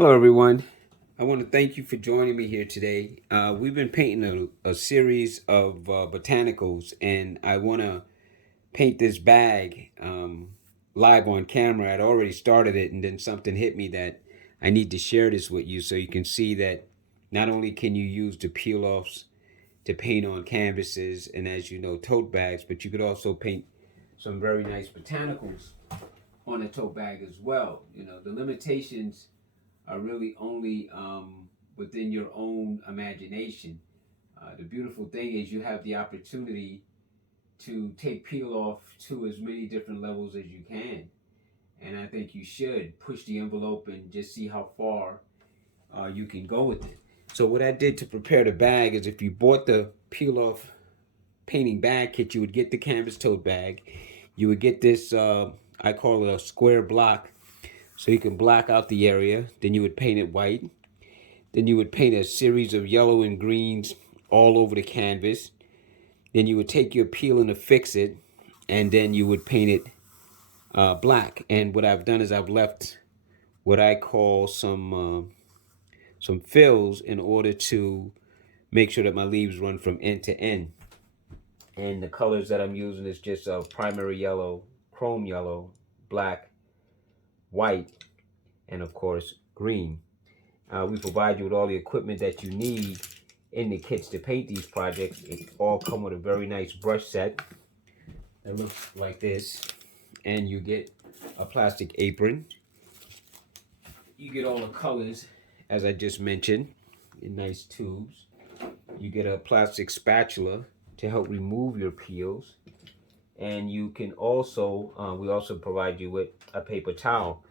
Hello, everyone. I want to thank you for joining me here today. We've been painting a series of botanicals, and I want to paint this bag live on camera. I'd already started it, and then something hit me that I need to share this with you so you can see that not only can you use the peel-offs to paint on canvases and, as you know, tote bags, but you could also paint some very nice botanicals on a tote bag as well. You know, the limitations are really only within your own imagination. The beautiful thing is you have the opportunity to take peel off to as many different levels as you can. And I think you should push the envelope and just see how far you can go with it. So what I did to prepare the bag is if you bought the peel off painting bag kit, you would get the canvas tote bag. You would get this, I call it a square block, so you can block out the area. Then you would paint it white. Then you would paint a series of yellow and greens all over the canvas. Then you would take your peel and affix it, and then you would paint it black. And what I've done is I've left what I call some fills in order to make sure that my leaves run from end to end. And the colors that I'm using is just primary yellow, chrome yellow, black, white, and of course green. We provide you with all the equipment that you need in the kits to paint these projects. It all come with a very nice brush set that looks like this. And you get a plastic apron. You get all the colors, as I just mentioned, in nice tubes. You get a plastic spatula to help remove your peels. And you can also, we also provide you with a paper towel.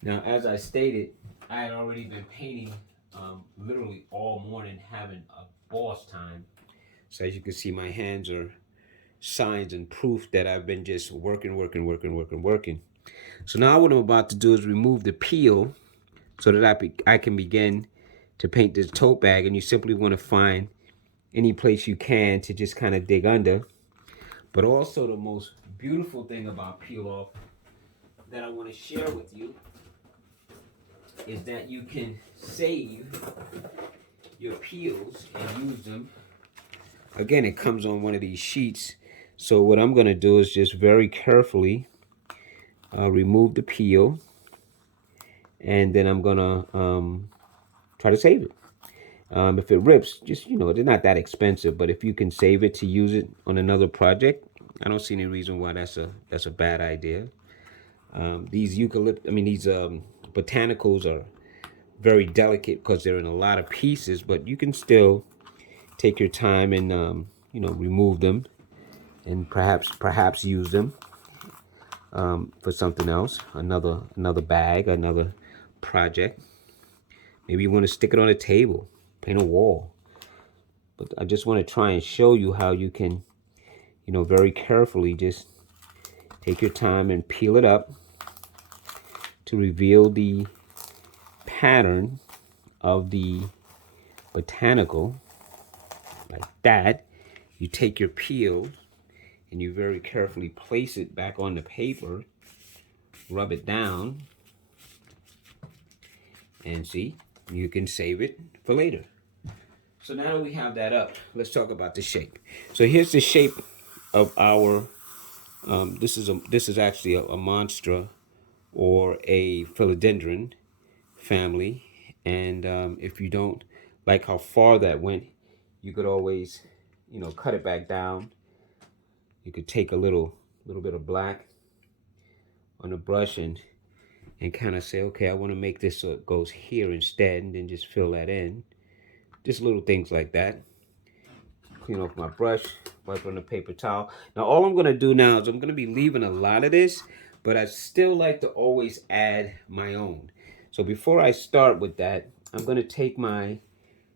Now, as I stated, I had already been painting literally all morning, having a boss time. So as you can see, my hands are signs and proof that I've been just working. So now what I'm about to do is remove the peel so that I can begin to paint this tote bag. And you simply want to find any place you can to just kind of dig under. But also the most beautiful thing about peel off that I want to share with you is that you can save your peels and use them. Again, it comes on one of these sheets. So what I'm going to do is just very carefully remove the peel, and then I'm going to try to save it. If it rips, just, you know, they're not that expensive, but if you can save it to use it on another project, I don't see any reason why that's a bad idea. These botanicals are very delicate because they're in a lot of pieces, but you can still take your time and you know, remove them and perhaps use them for something else, another bag, another project. Maybe you want to stick it on a table, paint a wall. But I just want to try and show you how you can, you know, very carefully just take your time and peel it up to reveal the pattern of the botanical. Like that. You take your peel and you very carefully place it back on the paper, rub it down, and see, you can save it for later. So now that we have that up, let's talk about the shape. So here's the shape of our, this is actually a Monstera or a philodendron family. And if you don't like how far that went, you could always, you know, cut it back down. You could take a little bit of black on the brush and kind of say, okay, I want to make this so it goes here instead, and then just fill that in. Just little things like that. Clean off my brush, wipe on the paper towel. Now all I'm going to do now is I'm going to be leaving a lot of this, but I still like to always add my own. So before I start with that, I'm going to take my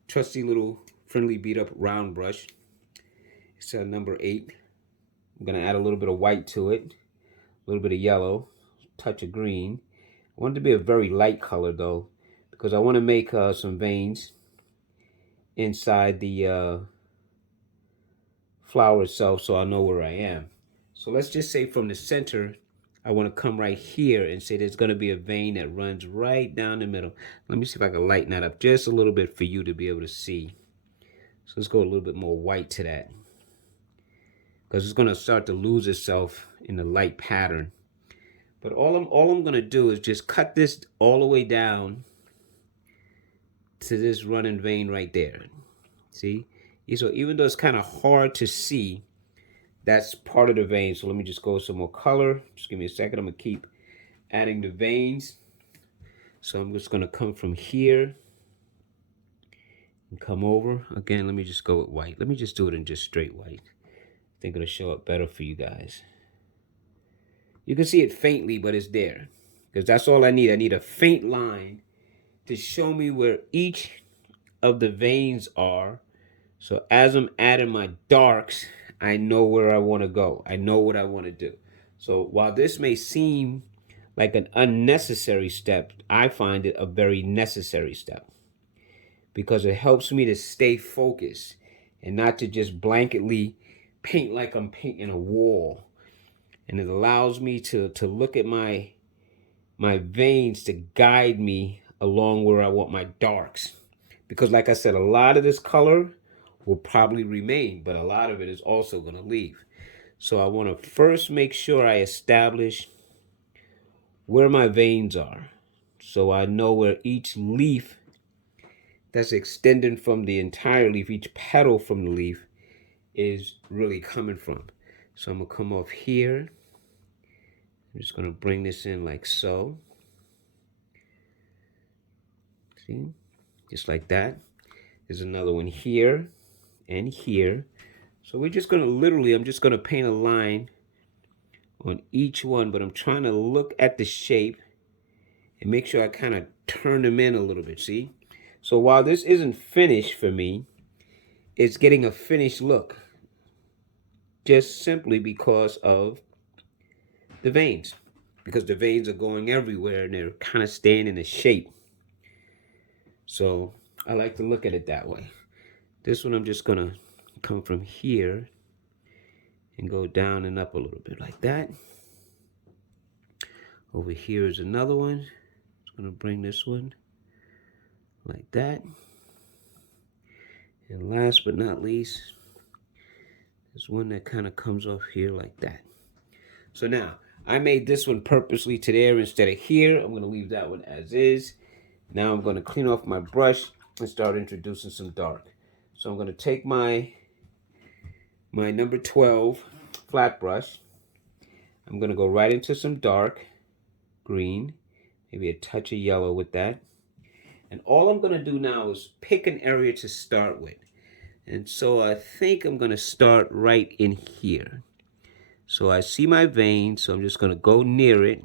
trusty little friendly beat up round brush. It's number 8. I'm going to add a little bit of white to it, a little bit of yellow, touch of green. I want it to be a very light color though, because I want to make some veins inside the flower itself so I know where I am. So let's just say from the center, I want to come right here and say there's going to be a vein that runs right down the middle. Let me see if I can lighten that up just a little bit for you to be able to see. So let's go a little bit more white to that, because it's going to start to lose itself in the light pattern. But all I'm going to do is just cut this all the way down to this running vein right there. See? So even though it's kind of hard to see, that's part of the vein. So let me just go with some more color. Just give me a second. I'm going to keep adding the veins. So I'm just going to come from here and come over. Again, let me just go with white. Let me just do it in just straight white. I think it'll show up better for you guys. You can see it faintly, but it's there. Because that's all I need. I need a faint line to show me where each of the veins are. So as I'm adding my darks, I know where I want to go. I know what I want to do. So while this may seem like an unnecessary step, I find it a very necessary step, because it helps me to stay focused and not to just blanketly paint like I'm painting a wall. And it allows me to look at my veins to guide me along where I want my darks. Because like I said, a lot of this color will probably remain, but a lot of it is also going to leave. So I want to first make sure I establish where my veins are, so I know where each leaf that's extending from the entire leaf, each petal from the leaf, is really coming from. So I'm going to come off here. I'm just going to bring this in like so. See? Just like that. There's another one here and here. So we're just going to literally, I'm just going to paint a line on each one, but I'm trying to look at the shape and make sure I kind of turn them in a little bit, see? So while this isn't finished for me, it's getting a finished look just simply because of the veins. Because the veins are going everywhere and they're kind of staying in a shape. So I like to look at it that way. This one I'm just going to come from here and go down and up a little bit like that. Over here is another one. I'm going to bring this one like that. And last but not least, there's one that kind of comes off here like that. So now, I made this one purposely to there instead of here. I'm going to leave that one as is. Now I'm going to clean off my brush and start introducing some dark. So I'm going to take my number 12 flat brush. I'm going to go right into some dark green, maybe a touch of yellow with that. And all I'm going to do now is pick an area to start with. And so I think I'm going to start right in here. So I see my vein, so I'm just going to go near it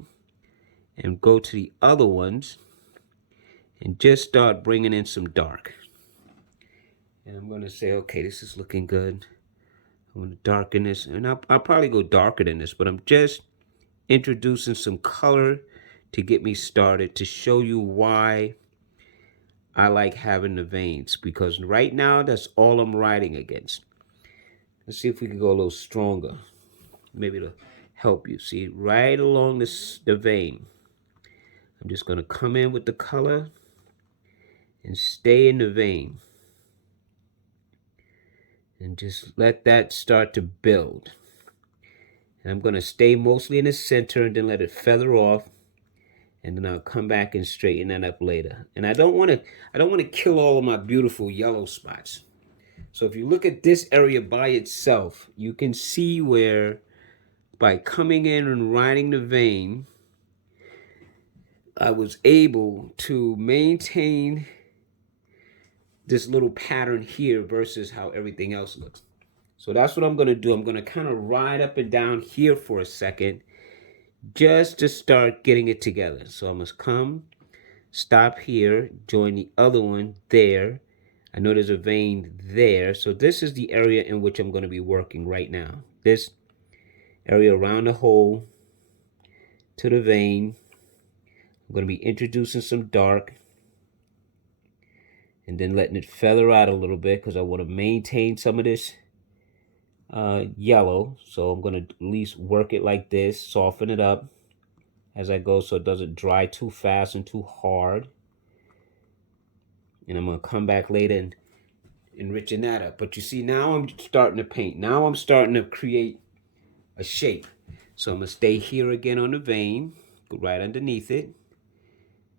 and go to the other ones and just start bringing in some dark. And I'm going to say, okay, this is looking good. I'm going to darken this, and I'll probably go darker than this, but I'm just introducing some color to get me started, to show you why I like having the veins, because right now that's all I'm riding against. Let's see if we can go a little stronger. Maybe to help you. See, right along the vein. I'm just going to come in with the color and stay in the vein. And just let that start to build. And I'm going to stay mostly in the center and then let it feather off. And then I'll come back and straighten that up later. And I don't want to kill all of my beautiful yellow spots. So if you look at this area by itself, you can see where by coming in and riding the vein, I was able to maintain this little pattern here versus how everything else looks. So that's what I'm going to do. I'm going to kind of ride up and down here for a second just to start getting it together. So I must come, stop here, join the other one there. I know there's a vein there. So this is the area in which I'm going to be working right now. This area around the hole to the vein. I'm going to be introducing some dark and then letting it feather out a little bit because I want to maintain some of this yellow. So I'm going to at least work it like this, soften it up. as I go so it doesn't dry too fast and too hard. And I'm going to come back later and enriching that up. But you see, now I'm starting to paint. Now I'm starting to create a shape. So I'm going to stay here again on the vein, go right underneath it,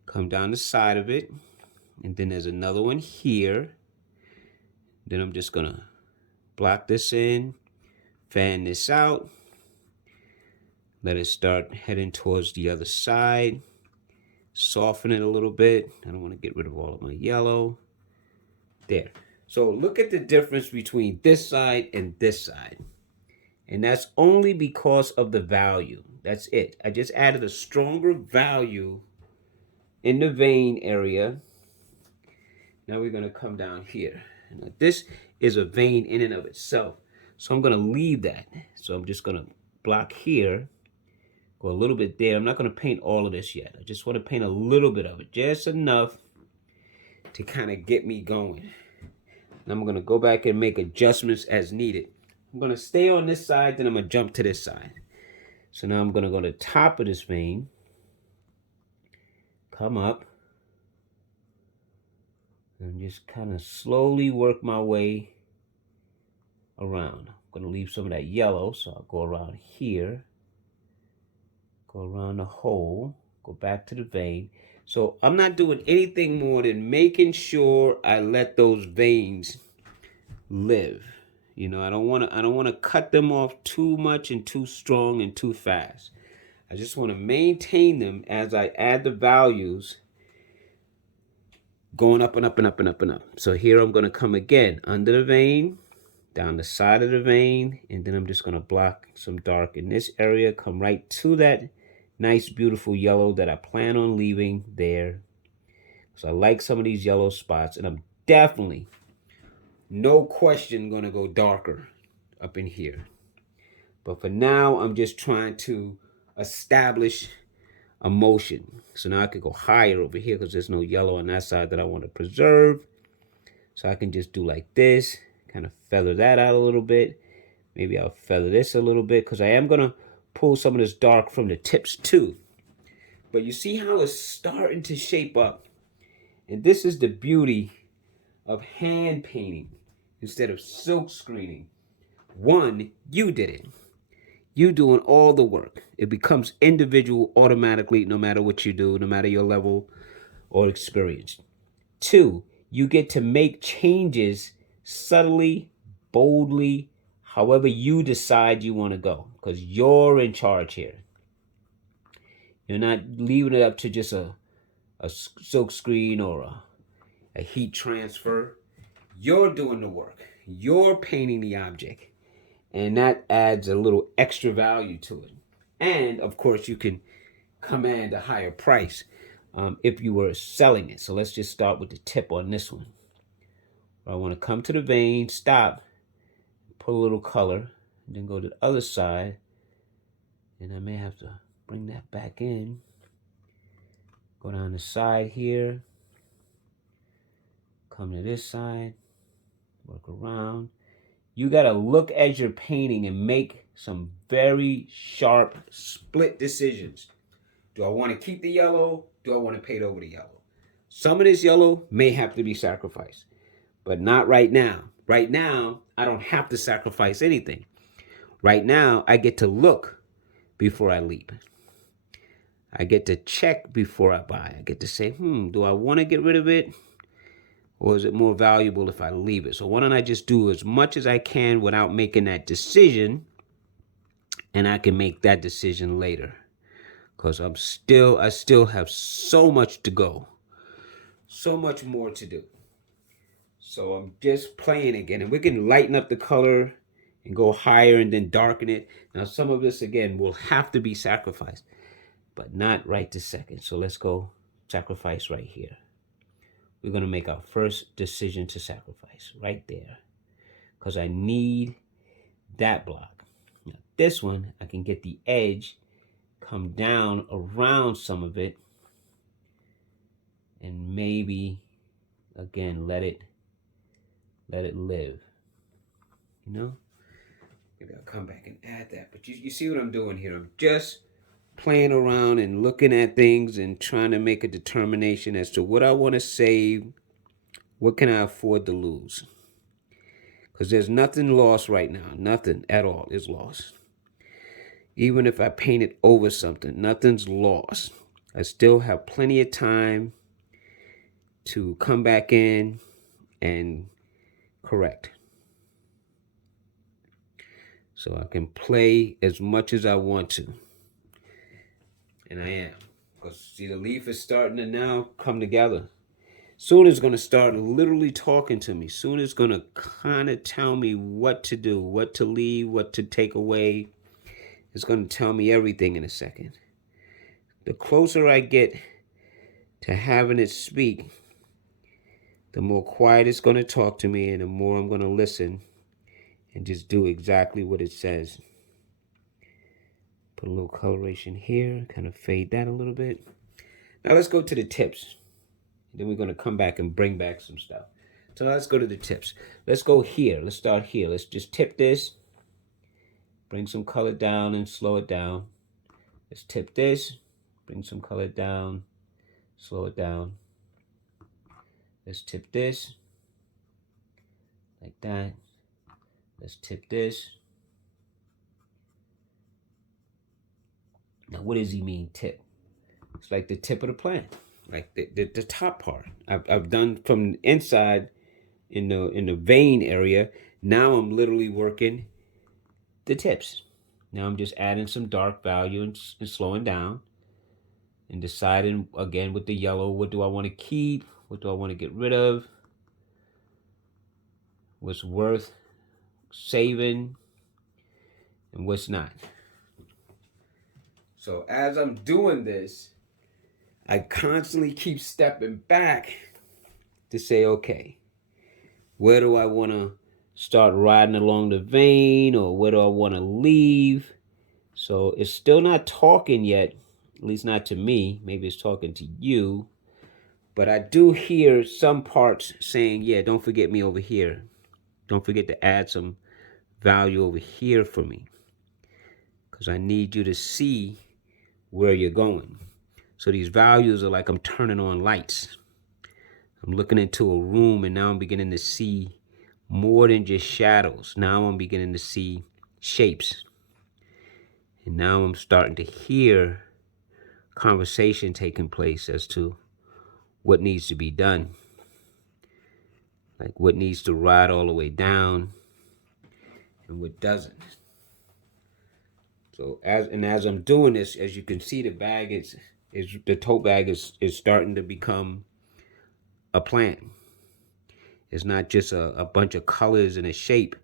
come down the side of it, and then there's another one here. Then I'm just going to block this in, fan this out, let it start heading towards the other side, soften it a little bit. I don't want to get rid of all of my yellow. There. So look at the difference between this side and this side. And that's only because of the value. That's it. I just added a stronger value in the vein area. Now we're going to come down here. Now this is a vein in and of itself. So I'm going to leave that. So I'm just going to block here. Go a little bit there. I'm not going to paint all of this yet. I just want to paint a little bit of it. Just enough to kind of get me going. And I'm going to go back and make adjustments as needed. I'm going to stay on this side, then I'm going to jump to this side. So now I'm going to go to the top of this vein, come up, and just kind of slowly work my way around. I'm going to leave some of that yellow, so I'll go around here, go around the hole, go back to the vein. So I'm not doing anything more than making sure I let those veins live. You know, I don't want to cut them off too much and too strong and too fast. I just want to maintain them as I add the values going up and up and up and up and up. So here I'm going to come again under the vein, down the side of the vein, and then I'm just going to block some dark in this area, come right to that nice beautiful yellow that I plan on leaving there. So I like some of these yellow spots, and I'm definitely, no question, going to go darker up in here. But for now, I'm just trying to establish a motion. So now I could go higher over here because there's no yellow on that side that I want to preserve. So I can just do like this, kind of feather that out a little bit. Maybe I'll feather this a little bit because I am going to pull some of this dark from the tips too. But you see how it's starting to shape up. And this is the beauty of hand painting instead of silk screening. One, you did it. You doing all the work. It becomes individual automatically no matter what you do, no matter your level or experience. Two, you get to make changes subtly, boldly, however you decide you want to go, because you're in charge here. You're not leaving it up to just a silk screen or a heat transfer. You're doing the work. You're painting the object. And that adds a little extra value to it. And, of course, you can command a higher price if you were selling it. So let's just start with the tip on this one. I want to come to the vein, stop, put a little color, and then go to the other side. And I may have to bring that back in. Go down the side here. Come to this side. Work around. You got to look at your painting and make some very sharp split decisions. Do I want to keep the yellow? Do I want to paint over the yellow? Some of this yellow may have to be sacrificed, but not right now. Right now, I don't have to sacrifice anything. Right now, I get to look before I leap. I get to check before I buy. I get to say, do I want to get rid of it? Or is it more valuable if I leave it? So why don't I just do as much as I can without making that decision, and I can make that decision later. Because I still have so much to go. So much more to do. So I'm just playing again. And we can lighten up the color and go higher and then darken it. Now some of this, again, will have to be sacrificed. But not right this second. So let's go sacrifice right here. We're going to make our first decision to sacrifice right there. Because I need that block. Now, this one, I can get the edge, come down around some of it, and maybe, again, let it live. You know? Maybe I'll come back and add that. But you see what I'm doing here. I'm just playing around and looking at things and trying to make a determination as to what I want to save, what can I afford to lose. Because there's nothing lost right now. Nothing at all is lost. Even if I painted over something, nothing's lost. I still have plenty of time to come back in and correct. So I can play as much as I want to. And I am. Because see, the leaf is starting to now come together. Soon it's going to start literally talking to me. Soon it's going to kind of tell me what to do, what to leave, what to take away. It's going to tell me everything in a second. The closer I get to having it speak, the more quiet it's going to talk to me and the more I'm going to listen and just do exactly what it says. Put a little coloration here, kind of fade that a little bit. Now let's go to the tips. Then we're going to come back and bring back some stuff. So let's go to the tips. Let's go here. Let's start here. Let's just tip this. Bring some color down and slow it down. Let's tip this. Bring some color down. Slow it down. Let's tip this. Like that. Let's tip this. Now what does he mean tip? It's like the tip of the plant. Like the top part. I've done from inside in the vein area. Now I'm literally working the tips. Now I'm just adding some dark value and slowing down and deciding again with the yellow, what do I want to keep? What do I want to get rid of? What's worth saving and what's not. So as I'm doing this, I constantly keep stepping back to say, okay, where do I want to start riding along the vein, or where do I want to leave? So it's still not talking yet, at least not to me. Maybe it's talking to you. But I do hear some parts saying, yeah, don't forget me over here. Don't forget to add some value over here for me, because I need you to see where you're going. So these values are like I'm turning on lights. I'm looking into a room and now I'm beginning to see more than just shadows. Now I'm beginning to see shapes. And now I'm starting to hear conversation taking place as to what needs to be done. Like what needs to ride all the way down and what doesn't. So as I'm doing this, as you can see, the bag is the tote bag is starting to become a plant. It's not just a bunch of colors and a shape.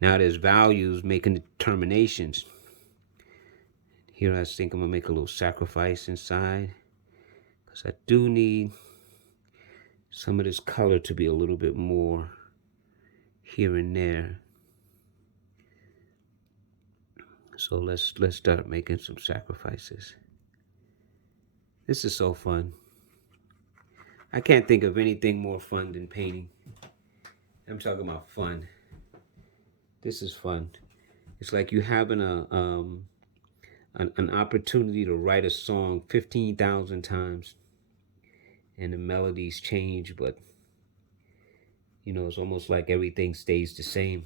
Now there's values making determinations. Here I think I'm gonna make a little sacrifice inside, because I do need some of this color to be a little bit more here and there. So let's start making some sacrifices. This is so fun. I can't think of anything more fun than painting. I'm talking about fun. This is fun. It's like you having an opportunity to write a song 15,000 times and the melodies change, but you know, it's almost like everything stays the same.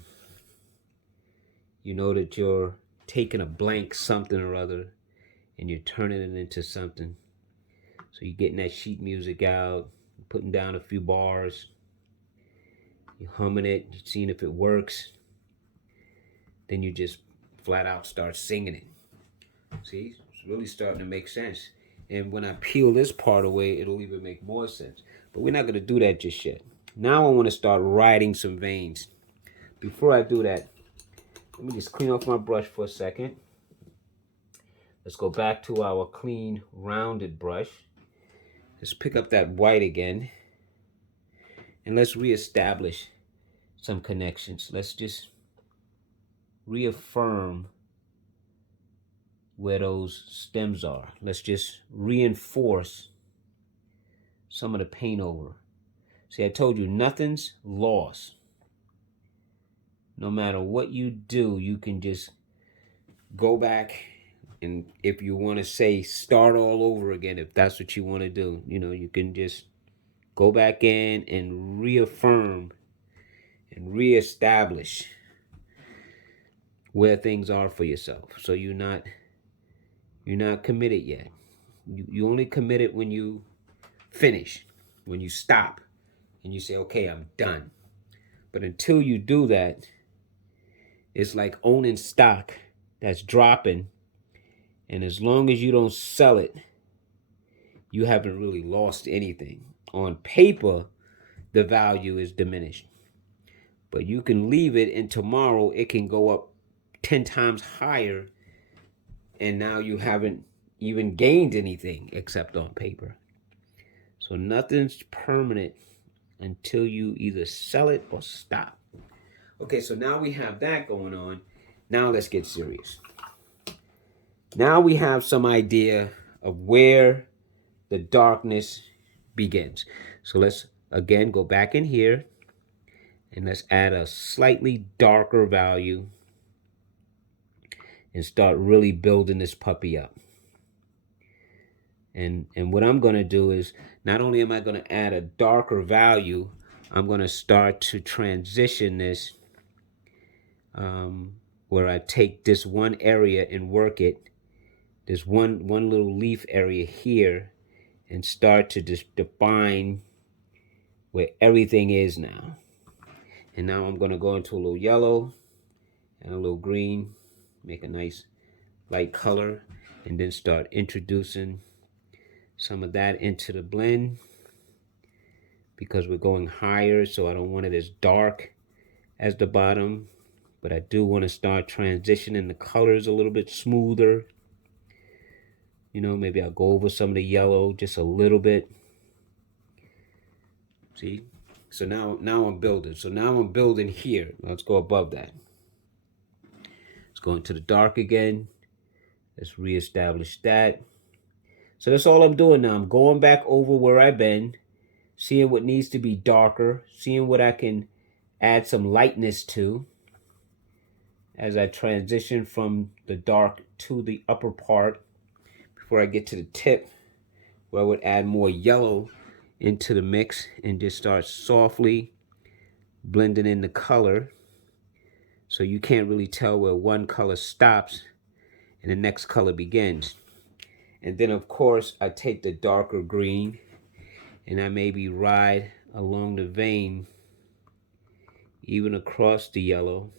You know that you're taking a blank something or other and you're turning it into something. So you're getting that sheet music out, putting down a few bars, you're humming it, you're seeing if it works. Then you just flat out start singing it. See, it's really starting to make sense. And when I peel this part away, it'll even make more sense. But we're not going to do that just yet. Now I want to start writing some veins. Before I do that, let me just clean off my brush for a second. Let's go back to our clean, rounded brush. Let's pick up that white again. And let's reestablish some connections. Let's just reaffirm where those stems are. Let's just reinforce some of the paint over. See, I told you nothing's lost. No matter what you do, you can just go back, And if you want to say start all over again, if that's what you want to do, you can just go back in and reaffirm and reestablish where things are for yourself. So you're not committed yet. You only committed when you finish, when you stop and you say, okay, I'm done. But until you do that, it's like owning stock that's dropping. And as long as you don't sell it, you haven't really lost anything. On paper, the value is diminished. But you can leave it and tomorrow it can go up 10 times higher. And now you haven't even gained anything except on paper. So nothing's permanent until you either sell it or stop. Okay, so now we have that going on. Now let's get serious. Now we have some idea of where the darkness begins. So let's again go back in here and let's add a slightly darker value and start really building this puppy up. And what I'm going to do is, not only am I going to add a darker value, I'm going to start to transition this where I take this one area and work it, this one little leaf area here, and start to just define where everything is now. And now I'm going to go into a little yellow and a little green, make a nice light color, and then start introducing some of that into the blend because we're going higher, so I don't want it as dark as the bottom, but I do want to start transitioning the colors a little bit smoother. Maybe I'll go over some of the yellow just a little bit. See? So now I'm building. So now I'm building here. Let's go above that. Let's go into the dark again. Let's reestablish that. So that's all I'm doing now. I'm going back over where I've been, seeing what needs to be darker, seeing what I can add some lightness to as I transition from the dark to the upper part before I get to the tip where I would add more yellow into the mix and just start softly blending in the color so you can't really tell where one color stops and the next color begins. And then of course I take the darker green and I maybe ride along the vein even across the yellow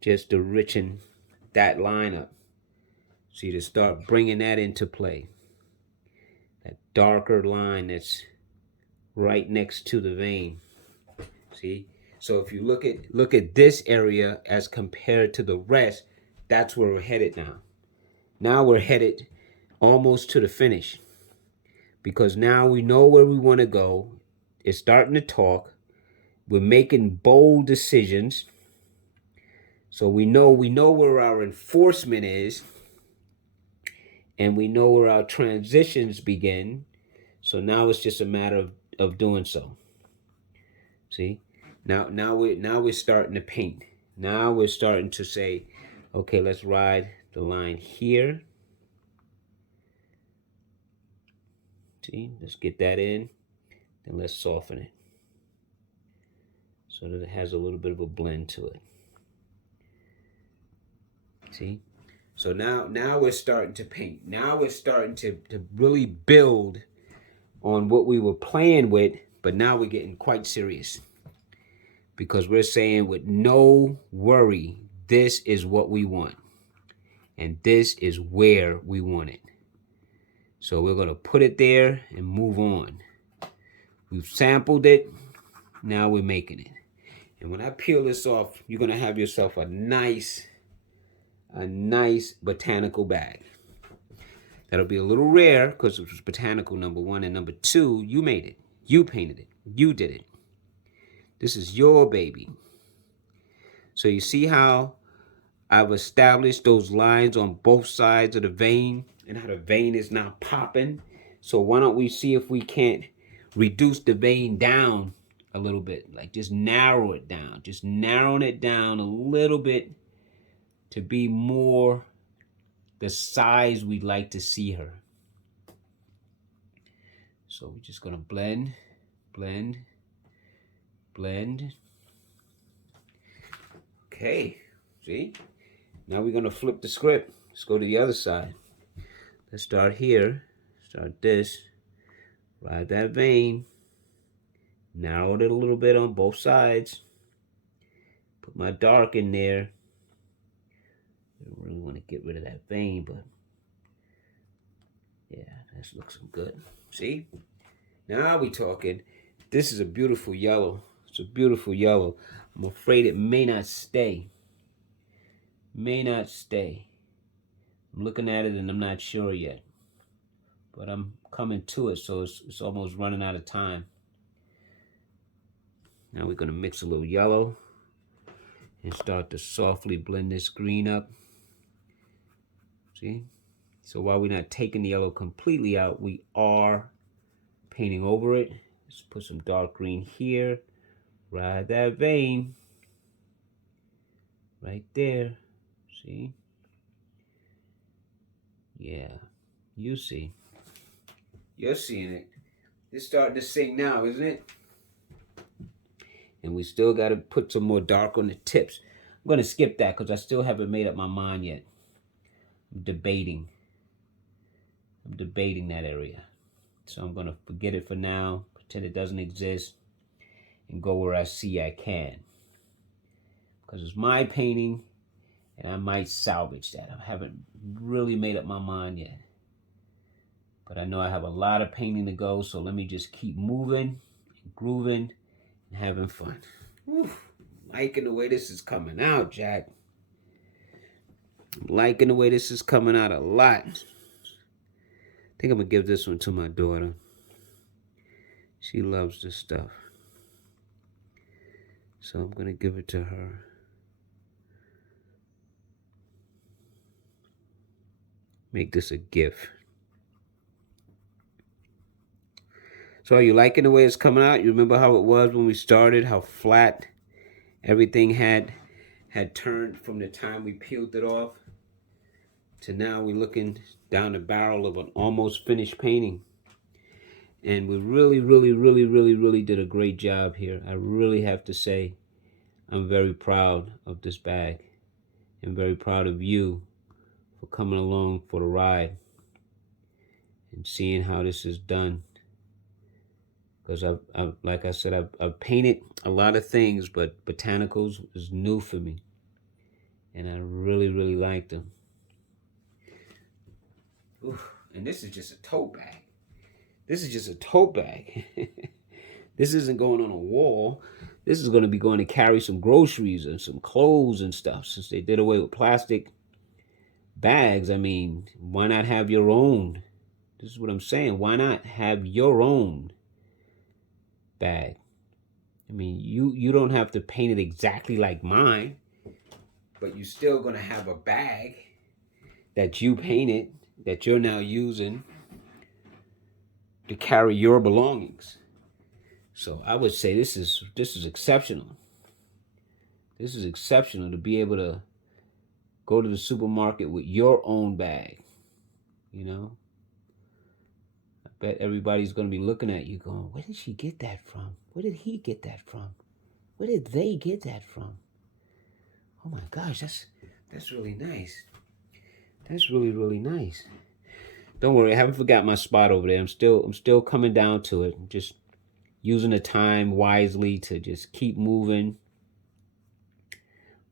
just to richen that line up. So you just start bringing that into play. That darker line that's right next to the vein. See? So if you look at this area as compared to the rest, that's where we're headed now. Now we're headed almost to the finish because now we know where we want to go. It's starting to talk. We're making bold decisions. So we know where our enforcement is, and we know where our transitions begin. So now it's just a matter of doing so. See? Now we're starting to paint. Now we're starting to say, okay, let's ride the line here. See, let's get that in, and let's soften it so that it has a little bit of a blend to it. See? So now we're starting to paint. Now we're starting to really build on what we were playing with, but now we're getting quite serious because we're saying with no worry, this is what we want. And this is where we want it. So we're going to put it there and move on. We've sampled it. Now we're making it. And when I peel this off, you're going to have yourself a nice botanical bag. That'll be a little rare because it was botanical, number one. And number two, you made it. You painted it. You did it. This is your baby. So you see how I've established those lines on both sides of the vein and how the vein is now popping. So why don't we see if we can't reduce the vein down a little bit, like just narrow it down, just narrowing it down a little bit to be more the size we'd like to see her. So we're just gonna blend, blend, blend. Okay, see? Now we're gonna flip the script. Let's go to the other side. Let's start here, start this, ride that vein, narrow it a little bit on both sides, put my dark in there. I don't really want to get rid of that vein, but yeah, that looks good. See? Now we talking. This is a beautiful yellow. It's a beautiful yellow. I'm afraid it may not stay. May not stay. I'm looking at it and I'm not sure yet. But I'm coming to it, so it's almost running out of time. Now we're going to mix a little yellow and start to softly blend this green up. See? So while we're not taking the yellow completely out, we are painting over it. Let's put some dark green here. Ride that vein. Right there. See? Yeah. You see. You're seeing it. It's starting to sink now, isn't it? And we still got to put some more dark on the tips. I'm going to skip that because I still haven't made up my mind yet. I'm debating that area. So I'm going to forget it for now, pretend it doesn't exist, and go where I see I can. Because it's my painting, and I might salvage that. I haven't really made up my mind yet. But I know I have a lot of painting to go, so let me just keep moving, and grooving, and having fun. Whew. Liking the way this is coming out, Jack. I'm liking the way this is coming out a lot. I think I'm going to give this one to my daughter. She loves this stuff. So I'm going to give it to her. Make this a gift. So are you liking the way it's coming out? You remember how it was when we started? How flat everything had turned from the time we peeled it off to now we're looking down the barrel of an almost finished painting. And we really did a great job here. I really have to say I'm very proud of this bag. I'm very proud of you for coming along for the ride and seeing how this is done. Because I've like I said, I've painted a lot of things, but botanicals is new for me. And I really like them. Ooh, and this is just a tote bag. This is just a tote bag. This isn't going on a wall. This is going to be going to carry some groceries and some clothes and stuff. Since they did away with plastic bags, I mean, why not have your own? This is what I'm saying. Why not have your own bag? I mean, you don't have to paint it exactly like mine, but you're still going to have a bag that you painted that you're now using to carry your belongings. So I would say this is exceptional. This is exceptional to be able to go to the supermarket with your own bag. You know? I bet everybody's going to be looking at you going, where did she get that from? Where did he get that from? Where did they get that from? Oh my gosh, that's really nice. That's really nice. Don't worry, I haven't forgot my spot over there. I'm still coming down to it. I'm just using the time wisely to just keep moving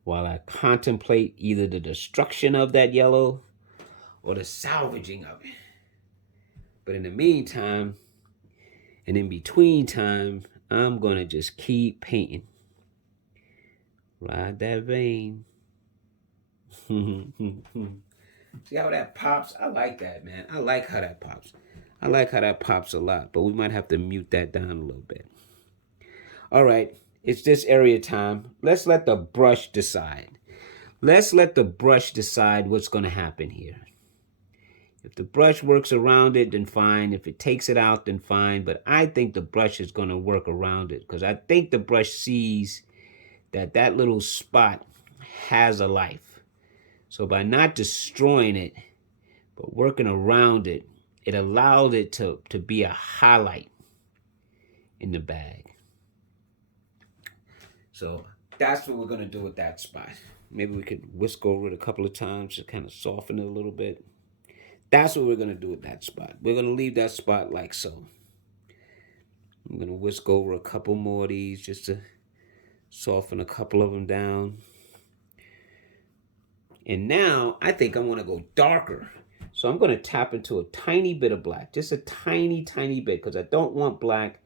while I contemplate either the destruction of that yellow or the salvaging of it. But in the meantime, and in between time, I'm going to just keep painting. Ride that vein. See how that pops? I like that, man. I like how that pops. I like how that pops a lot, but we might have to mute that down a little bit. All right, it's this area time. Let's let the brush decide. Let's let the brush decide what's going to happen here. If the brush works around it, then fine. If it takes it out, then fine. But I think the brush is going to work around it because I think the brush sees that little spot has a life. So by not destroying it, but working around it, it allowed it to be a highlight in the bag. So that's what we're gonna do with that spot. Maybe we could whisk over it a couple of times to kind of soften it a little bit. That's what we're gonna do with that spot. We're gonna leave that spot like so. I'm gonna whisk over a couple more of these just to soften a couple of them down. And now I think I want to go darker. So I'm going to tap into a tiny bit of black, just a tiny, tiny bit, because I don't want black.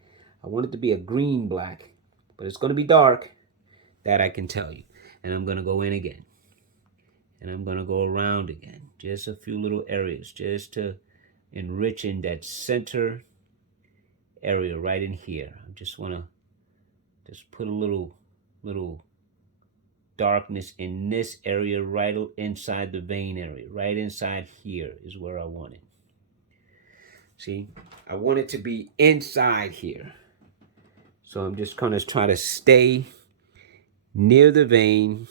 I want it to be a green black, but it's going to be dark. That I can tell you. And I'm going to go in again. And I'm going to go around again. Just a few little areas, just to enrich in that center area right in here. I just want to just put a little darkness in this area right inside the vein area. Right inside here is where I want it. See, I want it to be inside here. So I'm just going to try to stay near the vein,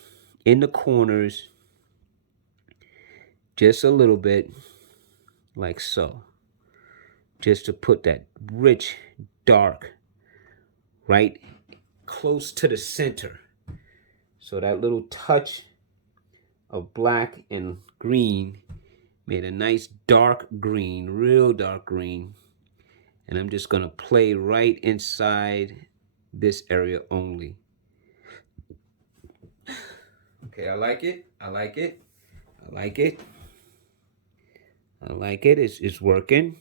in the corners, just a little bit, like so. Just to put that rich, dark, right close to the center. So that little touch of black and green made a nice dark green, real dark green. And I'm just going to play right inside this area only. Okay, I like it. I like it. I like it. I like it. It's working.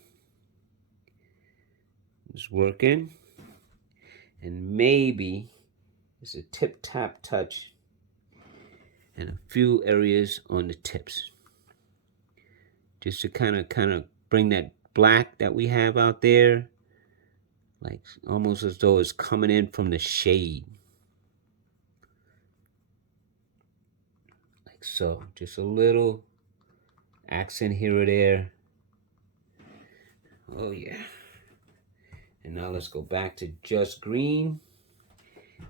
It's working. And maybe it's a tip-tap touch and a few areas on the tips. Just to kind of bring that black that we have out there, like almost as though it's coming in from the shade. Like so. Just a little accent here or there. Oh yeah. And now let's go back to just green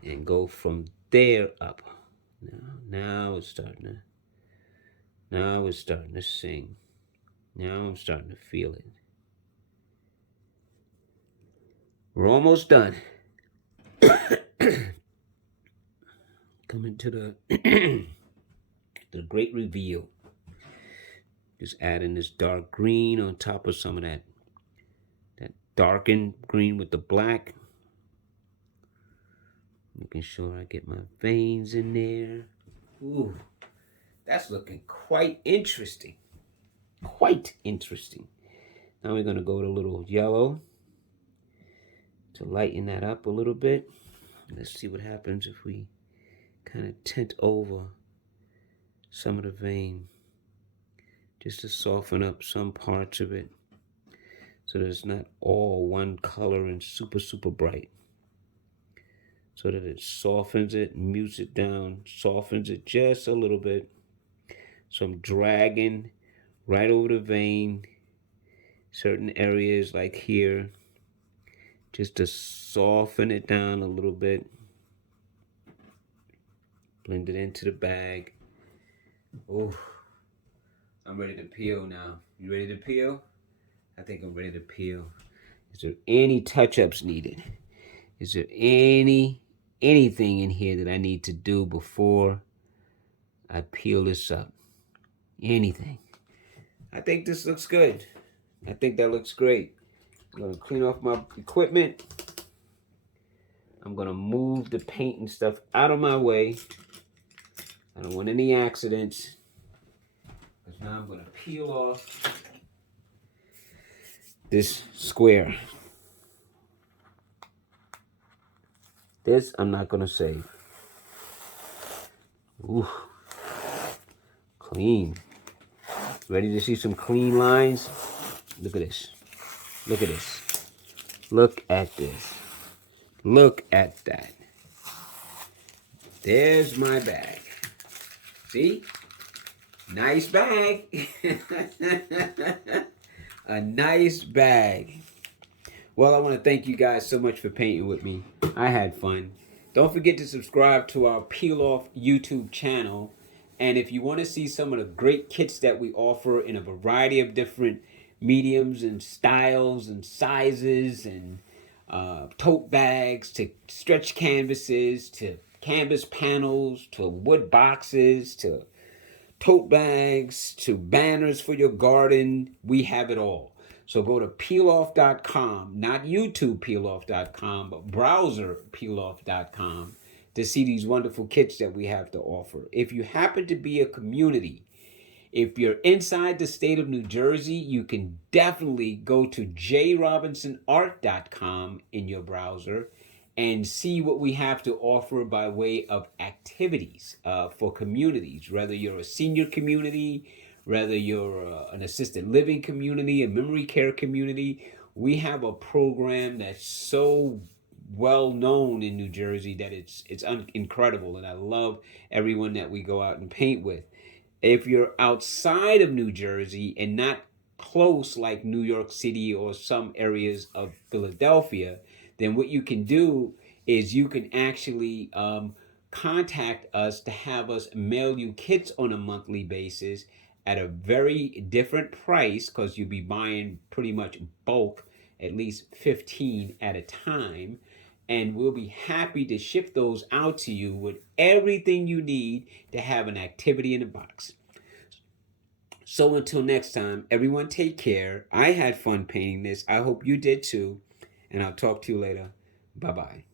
and go from there up. Now it's starting to sing. Now I'm starting to feel it. We're almost done. Coming to the the great reveal. Just adding this dark green on top of some of that darkened green with the black. Making sure I get my veins in there. Ooh, that's looking quite interesting. Quite interesting. Now we're going to go to a little yellow to lighten that up a little bit. Let's see what happens if we kind of tint over some of the vein, just to soften up some parts of it so that it's not all one color and super, super bright. So that it softens it, mutes it down, softens it just a little bit. So I'm dragging right over the vein, certain areas like here, just to soften it down a little bit. Blend it into the bag. Oh, I'm ready to peel now. You ready to peel? I think I'm ready to peel. Is there any touch-ups needed? Is there anything in here that I need to do before I peel this up? Anything? I think this looks good. I think that looks great. I'm going to clean off my equipment. I'm going to move the paint and stuff out of my way. I don't want any accidents. Because now I'm going to peel off this square. This I'm not going to save. Ooh. Clean. Ready to see some clean lines? Look at this. Look at this. Look at this. Look at that. There's my bag. See? Nice bag. A nice bag. Well, I want to thank you guys so much for painting with me. I had fun. Don't forget to subscribe to our Peiloff YouTube channel. And if you want to see some of the great kits that we offer in a variety of different mediums and styles and sizes, and tote bags to stretch canvases to canvas panels to wood boxes to tote bags to banners for your garden, we have it all. So go to Peiloff.com, not YouTube Peiloff.com, but browser Peiloff.com to see these wonderful kits that we have to offer. If you happen to be a community, if you're inside the state of New Jersey, you can definitely go to jrobinsonart.com in your browser and see what we have to offer by way of activities for communities, whether you're a senior community, whether you're an assisted living community, a memory care community. We have a program that's so well known in New Jersey that incredible, and I love everyone that we go out and paint with. If you're outside of New Jersey and not close like New York City or some areas of Philadelphia, then what you can do is you can actually contact us to have us mail you kits on a monthly basis at a very different price, because you'll be buying pretty much bulk, at least 15 at a time. And we'll be happy to ship those out to you with everything you need to have an activity in a box. So until next time, everyone take care. I had fun painting this. I hope you did too. And I'll talk to you later. Bye bye.